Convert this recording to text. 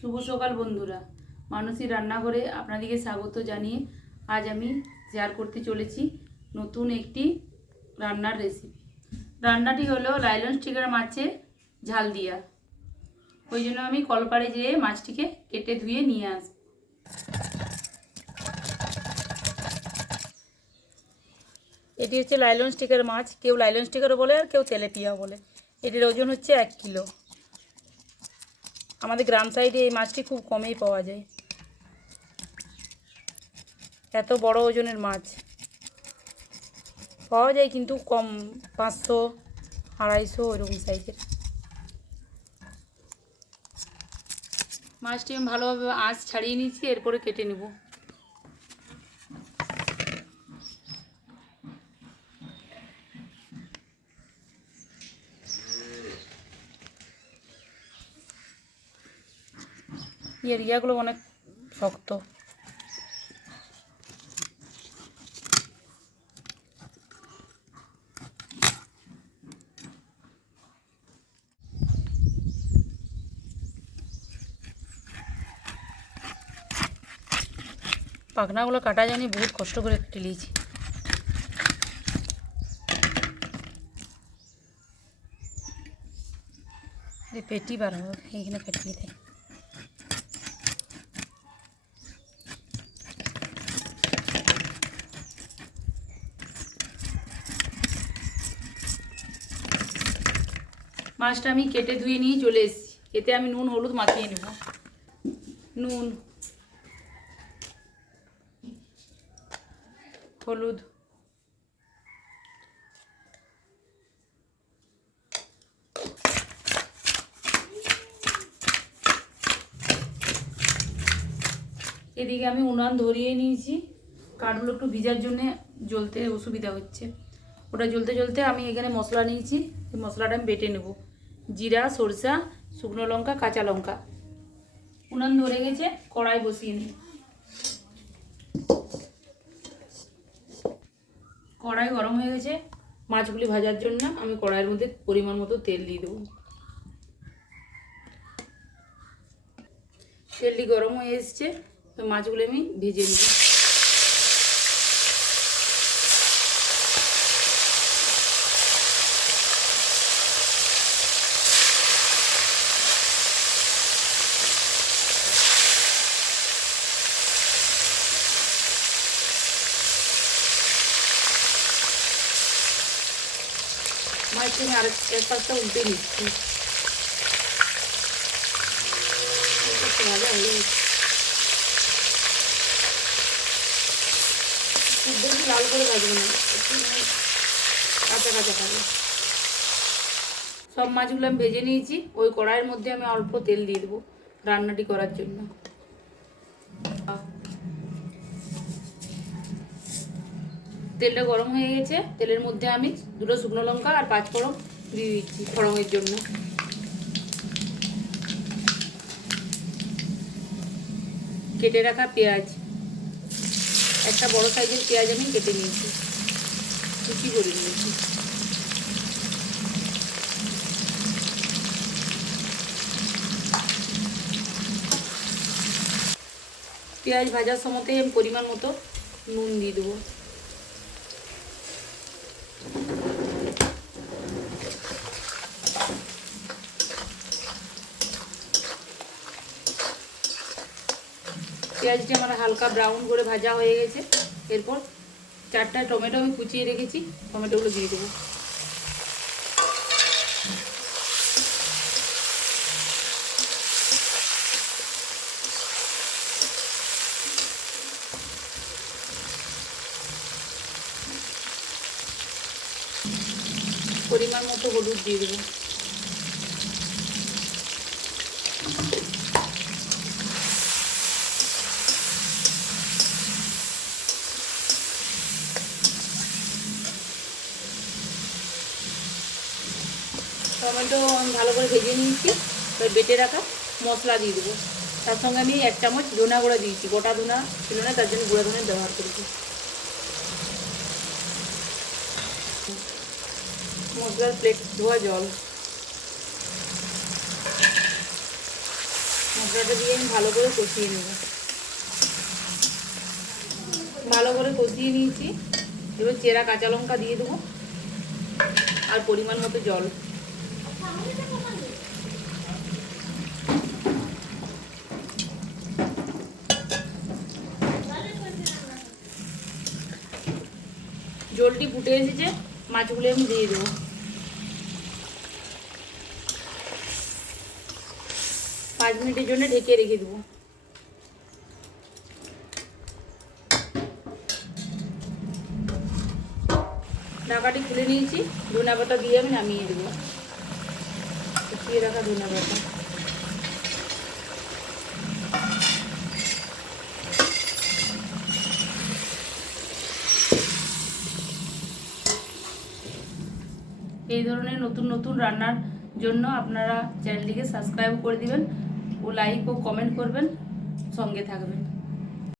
শুভ সকাল বন্ধুরা, মানসী রান্নাঘরে আপনাদেরকে স্বাগত জানিয়ে আজ আমি শেয়ার করতে চলেছি নতুন একটি রান্নার রেসিপি। রান্নাটি হলো লাইলনস্টিকা মাছের ঝাল দিয়া। ওই জন্য আমি কলপাড়ে যেয়ে মাছটিকে কেটে ধুয়ে নিয়ে আসব। এটি হচ্ছে লাইলনস্টিকার মাছ, কেউ লাইলনস্টিকারও বলে আর কেউ তেলাপিয়া বলে। এটির ওজন হচ্ছে 1 কিলো। আমাদের গ্রাম সাইডে এই মাছটি খুব কমই পাওয়া যায়। এত বড় ওজনের মাছ পাওয়া যায় কিন্তু কম, 500 250 এরকম সাইজের। মাছটি আমি ভালোভাবে আঁশ ছাড়িয়ে নিয়েছি, এরপরে কেটে নেব। ইয়াগুলো অনেক শক্ত। পাখনাগুলো কাটা যায়নি, বহুত কষ্ট করে কেটে নিয়েছি। পেটি বার হবে, এইখানে কেটে নিতে। মাছটা আমি কেটে ধুয়ে নিয়ে চলে এসেছি। এতে আমি নুন হলুদ মাখিয়ে নেব। নুন, হলুদ, এদিকে আমি উনান ধরিয়ে নিয়েছি। কাঠগুলো একটু ভিজার জন্যে জ্বলতে অসুবিধা হচ্ছে। ওটা জ্বলতে জ্বলতে আমি এখানে মশলা নিয়েছি। এই মশলাটা আমি বেটে নেব। জিরা, সরষা, শুকনো লঙ্কা, কাঁচা লঙ্কা। উনান ধরে গেছে, কড়াই বসিয়ে নিই। কড়াই গরম হয়ে গেছে। মাছগুলি ভাজার জন্য আমি কড়াইয়ের মধ্যে পরিমাণ মতো তেল দিয়ে দেবো। তেলটি গরম হয়ে এসছে, মাছগুলো আমি ভেজে নেব। মাছটি আমি এক পাশটা উল্টে নিচ্ছি। ভালো হয়ে গেছে। খুব বেশি লাল করে ভাজবো না, একটু কাঁচা কাঁচা থাকবে। সব মাছগুলো আমি ভেজে নিয়েছি। ওই কড়াইয়ের মধ্যে আমি অল্প তেল দিয়ে দেবো রান্নাটি করার জন্য। তেলটা গরম হয়ে গেছে। তেলের মধ্যে আমি 2টো শুকনো লঙ্কা আর 5 ফোড়ন দিয়ে দিচ্ছি ফোড়নের জন্য। কেটে রাখা পেঁয়াজ, একটা বড় সাইজের পেঁয়াজ আমি কেটে নিয়েছি, কুচি করে নিয়েছি। পেঁয়াজ ভাজার সময়তে আমি পরিমাণ মতো নুন দিয়ে দেবো। পেঁয়াজটি আমার হালকা ব্রাউন করে ভাজা হয়ে গেছে। এরপর 4টা টমেটো আমি কুচিয়ে রেখেছি, টমেটোগুলো দিয়ে দেবো। পরিমাণ মতো হলুদ দিয়ে দেবো। টমেটো আমি ভালো করে ভেজে নিয়েছি। এবার বেটে রাখা মশলা দিয়ে দেবো। তার সঙ্গে আমি 1 চামচ ধনা গুঁড়া দিয়েছি। গোটা ধনা ছিল না, তার জন্য গুঁড়া ধনে ব্যবহার করেছি। মশলার প্লেট ধোয়া জল, মশলাটা দিয়ে আমি ভালো করে কষিয়ে নেব। ভালো করে কষিয়ে নিয়েছি। এবার চেরা কাঁচা লঙ্কা দিয়ে দেবো আর পরিমাণ মতো জল। জলটি ফুটে এসেছে, মাছগুলো আমি দিয়ে দেবো। পাঁচ মিনিটের জন্য ঢেকে রেখে দেবো। ঢাকাটি খুলে নিয়েছি। ধনে পাতা দিয়ে আমি নামিয়ে দেবো। কুচিয়ে রাখা ধনে পাতা। এই ধরনের নতুন নতুন রান্নার জন্য আপনারা চ্যানেলটিকে সাবস্ক্রাইব করে দিবেন ও লাইক ও কমেন্ট করবেন, সঙ্গে থাকবেন।